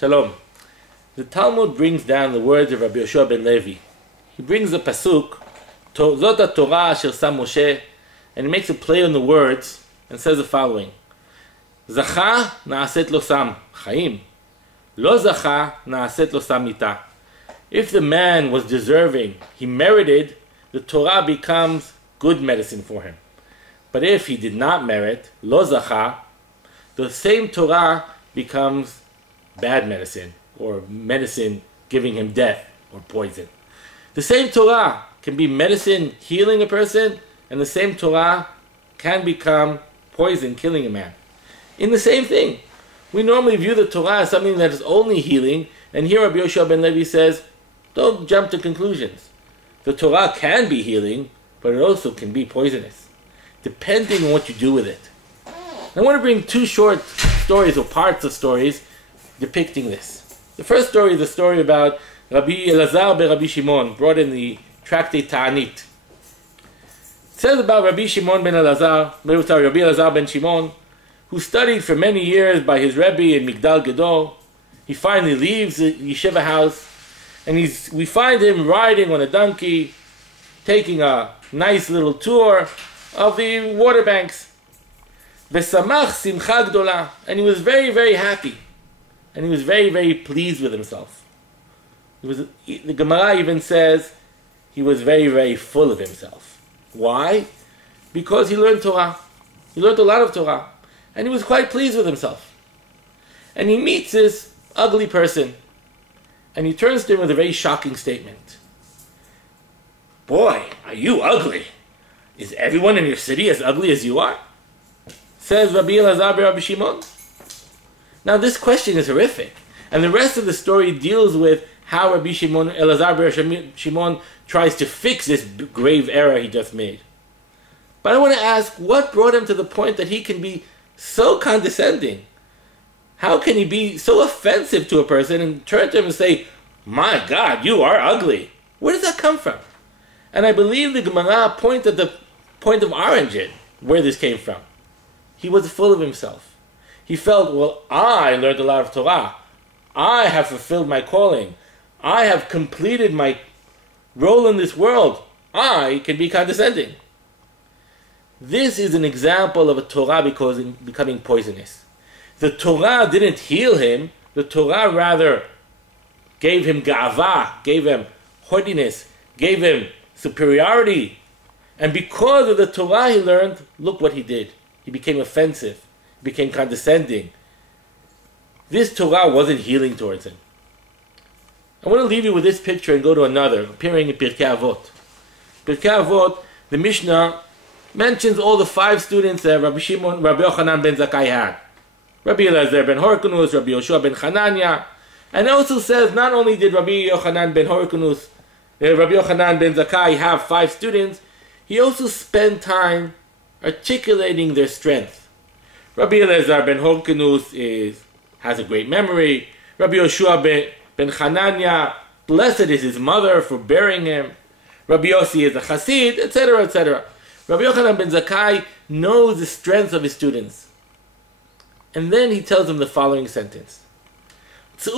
Shalom. The Talmud brings down the words of Rabbi Yoshua ben Levi. He brings the pasuk, Zot HaTorah asher sam Moshe, and he makes a play on the words and says the following: Zacha na'aset lo sam chaim, lo zacha na'aset lo sam mita. If the man was deserving, he merited, the Torah becomes good medicine for him. But if he did not merit, lo zacha, the same Torah becomes bad medicine, or medicine giving him death or poison. The same Torah can be medicine healing a person, and the same Torah can become poison killing a man. In the same thing, we normally view the Torah as something that is only healing, and here Rabbi Yoshua ben Levi says, don't jump to conclusions. The Torah can be healing, but it also can be poisonous, depending on what you do with it. I want to bring two short stories, or parts of stories, depicting this. The first story is the story about Rabbi Elazar ben Rabbi Shimon, brought in the tractate Ta'anit. It says about Rabbi Shimon ben Elazar, Rabbi Elazar ben Shimon, who studied for many years by his Rebbe in Migdal Gedor. He finally leaves the Yeshiva house, and we find him riding on a donkey, taking a nice little tour of the water banks. V'samach simcha gdola, and he was very, very happy. And he was very, very pleased with himself. The Gemara even says he was very, very full of himself. Why? Because he learned Torah. He learned a lot of Torah. And he was quite pleased with himself. And he meets this ugly person. And he turns to him with a very shocking statement. Boy, are you ugly? Is everyone in your city as ugly as you are? Says Rabbi Elazar ben Rabbi Shimon. Now this question is horrific, and the rest of the story deals with how Rabbi Shimon, Elazar ben Shimon tries to fix this grave error he just made. But I want to ask, what brought him to the point that he can be so condescending? How can he be so offensive to a person and turn to him and say, my God, you are ugly? Where does that come from? And I believe the Gemara pointed the point of origin where this came from. He was full of himself. He felt, well, I learned a lot of Torah. I have fulfilled my calling. I have completed my role in this world. I can be condescending. This is an example of a Torah becoming poisonous. The Torah didn't heal him. The Torah rather gave him ga'ava, gave him haughtiness, gave him superiority. And because of the Torah he learned, look what he did. He became offensive. Became condescending. This Torah wasn't healing towards him. I want to leave you with this picture and go to another, appearing in Pirkei Avot. Pirkei Avot, the Mishnah mentions all the 5 students that Rabbi Yochanan ben Zakkai had. Rabbi Elazar ben Horkanus, Rabbi Yoshua ben Hanania, and it also says not only did Rabbi Yochanan ben Zakkai have 5 students, he also spent time articulating their strength. Rabbi Elazar ben Horkanus has a great memory. Rabbi Yoshua ben Hanania, blessed is his mother for bearing him. Rabbi Yossi is a Chassid, etc., etc. Rabbi Yochanan ben Zakkai knows the strength of his students. And then he tells them the following sentence. He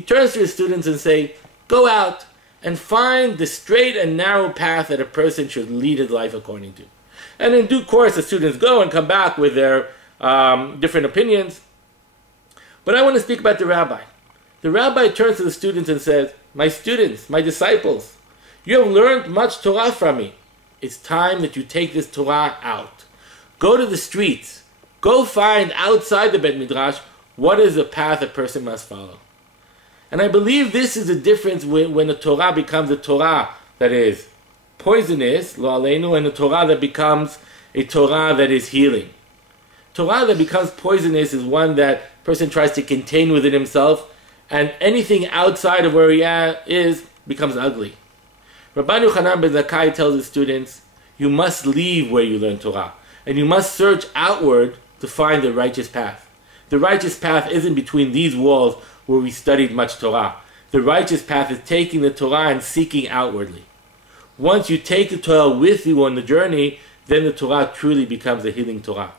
turns to his students and says, go out and find the straight and narrow path that a person should lead his life according to. And in due course, the students go and come back with their different opinions. But I want to speak about the rabbi. The rabbi turns to the students and says, my students, my disciples, you have learned much Torah from me. It's time that you take this Torah out. Go to the streets. Go find outside the Bet Midrash what is the path a person must follow. And I believe this is the difference when the Torah becomes a Torah that is poisonous, lo aleinu, and a Torah that becomes a Torah that is healing. Torah that becomes poisonous is one that a person tries to contain within himself, and anything outside of where he is becomes ugly. Rabbi Yochanan ben Zakkai tells his students, you must leave where you learn Torah, and you must search outward to find the righteous path. The righteous path isn't between these walls where we studied much Torah. The righteous path is taking the Torah and seeking outwardly. Once you take the Torah with you on the journey, then the Torah truly becomes a healing Torah.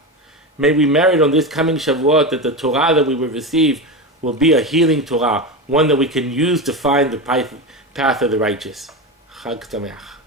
May we merit on this coming Shavuot that the Torah that we will receive will be a healing Torah, one that we can use to find the path of the righteous. Chag Sameach.